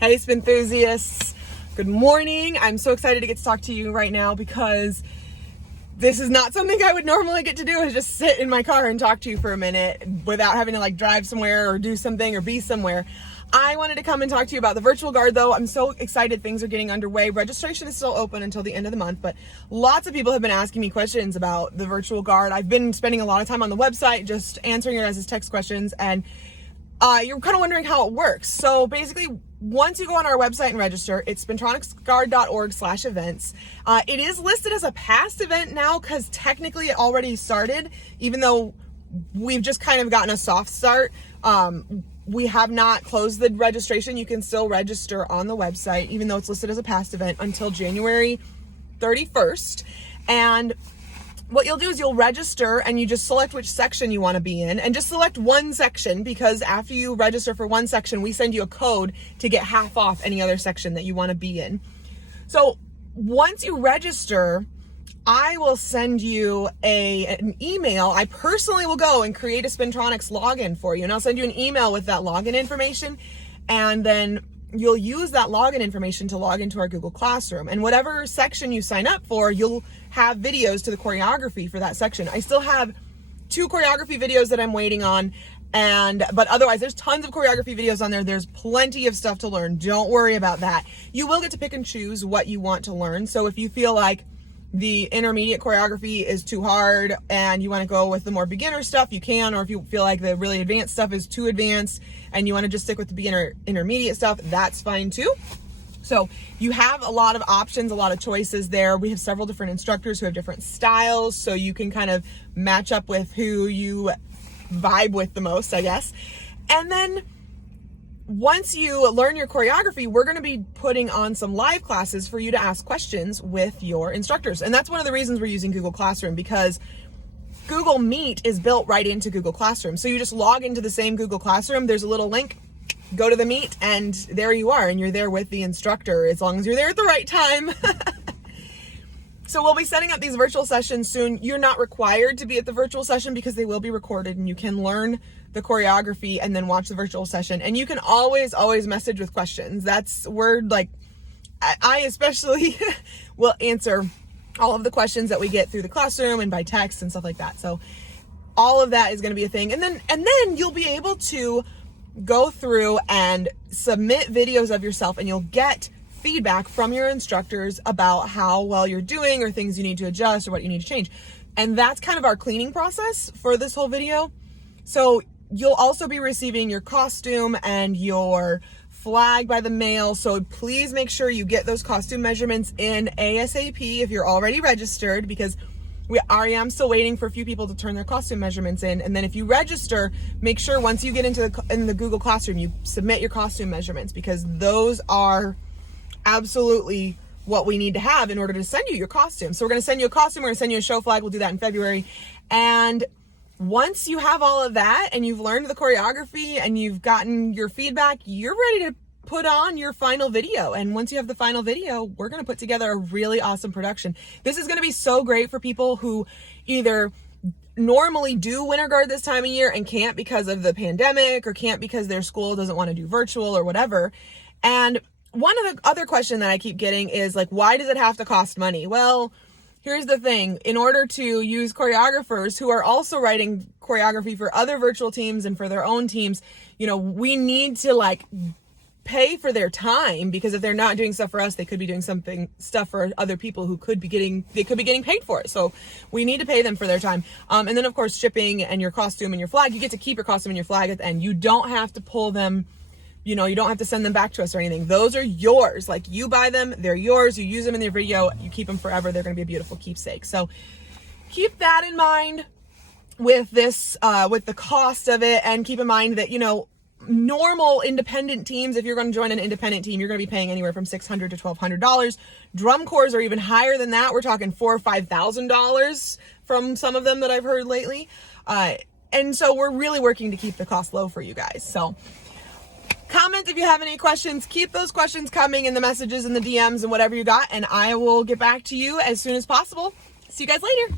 Hey, spin enthusiasts. Good morning. I'm so excited to get to talk to you right now because this is not something I would normally get to do, is just sit in my car and talk to you for a minute without having to drive somewhere or do something or be somewhere. I wanted to come and talk to you about the virtual guard though. I'm so excited things are getting underway. Registration is still open until the end of the month, but lots of people have been asking me questions about the virtual guard. I've been spending a lot of time on the website just answering your guys' text questions, and you're kind of wondering how it works. So basically, once you go on our website and register, it's spintronicsguard.org/events. It is listed as a past event now because technically it already started, even though we've just kind of gotten a soft start. We have not closed the registration. You can still register on the website, even though it's listed as a past event, until January 31st. And what you'll do is you'll register and you just select which section you want to be in, and just select one section, because after you register for one section, we send you a code to get half off any other section that you want to be in. So once you register, I will send you an email. I personally will go and create a Spintronics login for you, and I'll send you an email with that login information, and then you'll use that login information to log into our Google Classroom. And whatever section you sign up for, you'll have videos to the choreography for that section. I still have 2 choreography videos that I'm waiting on, but otherwise there's tons of choreography videos on there. There's plenty of stuff to learn. Don't worry about that. You will get to pick and choose what you want to learn. So if you feel like the intermediate choreography is too hard and you want to go with the more beginner stuff, you can. Or if you feel like the really advanced stuff is too advanced and you want to just stick with the beginner intermediate stuff, that's fine too. So you have a lot of options, a lot of choices there. We have several different instructors who have different styles, so you can kind of match up with who you vibe with the most, I guess. And then once you learn your choreography, we're going to be putting on some live classes for you to ask questions with your instructors. And that's one of the reasons we're using Google Classroom, because Google Meet is built right into Google Classroom. So you just log into the same Google Classroom. There's a little link, go to the Meet, and there you are. And you're there with the instructor, as long as you're there at the right time. So we'll be setting up these virtual sessions soon. You're not required to be at the virtual session because they will be recorded, and you can learn the choreography and then watch the virtual session. And you can always message with questions. I especially will answer all of the questions that we get through the classroom and by text and stuff like that. So all of that is going to be a thing. And then you'll be able to go through and submit videos of yourself, and you'll get feedback from your instructors about how well you're doing, or things you need to adjust, or what you need to change. And that's kind of our cleaning process for this whole video. So you'll also be receiving your costume and your flag by the mail. So please make sure you get those costume measurements in ASAP if you're already registered, because I am still waiting for a few people to turn their costume measurements in. And then if you register, make sure once you get into in the Google Classroom, you submit your costume measurements, because those are absolutely what we need to have in order to send you your costume. So we're going to send you a costume, we're going to send you a show flag. We'll do that in February. And once you have all of that and you've learned the choreography and you've gotten your feedback, you're ready to put on your final video. And once you have the final video, we're going to put together a really awesome production. This is going to be so great for people who either normally do winter guard this time of year and can't because of the pandemic, or can't because their school doesn't want to do virtual or whatever. And one of the other question that I keep getting is why does it have to cost money? Well, here's the thing. In order to use choreographers who are also writing choreography for other virtual teams and for their own teams, we need to pay for their time, because if they're not doing stuff for us, they could be doing stuff for other people who could be getting paid for it. So we need to pay them for their time. And then of course, shipping and your costume and your flag, you get to keep your costume and your flag at the end. You don't have to pull them. You don't have to send them back to us or anything. Those are yours. You buy them, they're yours. You use them in your video, you keep them forever. They're going to be a beautiful keepsake. So keep that in mind with this, with the cost of it. And keep in mind that, normal independent teams, if you're going to join an independent team, you're going to be paying anywhere from $600 to $1,200. Drum corps are even higher than that. We're talking $4,000 or $5,000 from some of them that I've heard lately. And so we're really working to keep the cost low for you guys. So comment if you have any questions. Keep those questions coming in the messages and the DMs and whatever you got, and I will get back to you as soon as possible. See you guys later.